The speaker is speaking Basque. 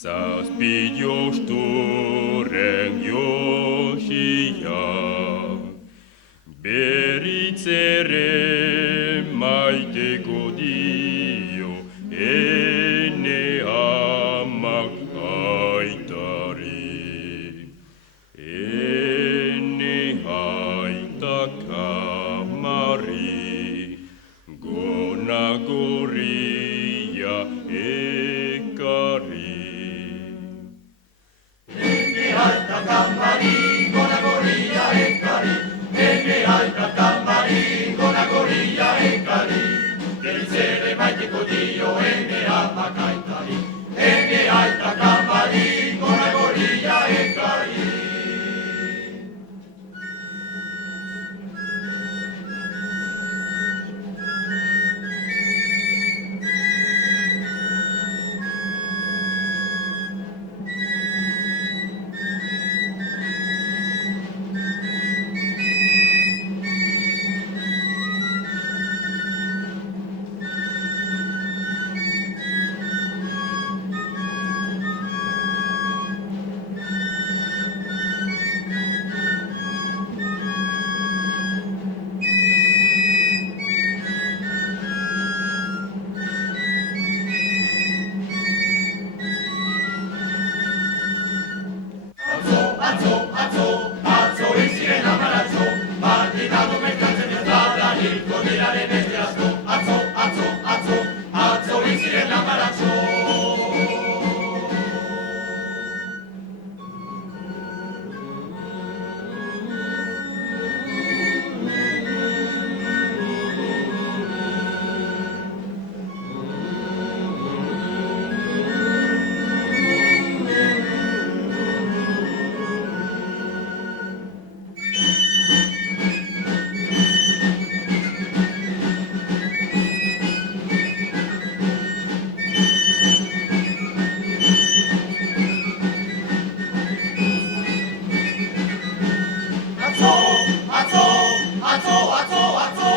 Zazpio storen josia, beritzere maiteko dio, ene amak aitari. Ene aitak amari, gona gorria ekari. Alta cammari, con la gorilla e cari, alta cammari, con la gorilla e cari, che il sere mai che codio e ne ama caitari, alta cammari, con la gorilla e cari. Azzo, in sirena malazzo, martinato mercante di strada, il codina le bestie asco, azzo, in sirena malazzo. Azzo,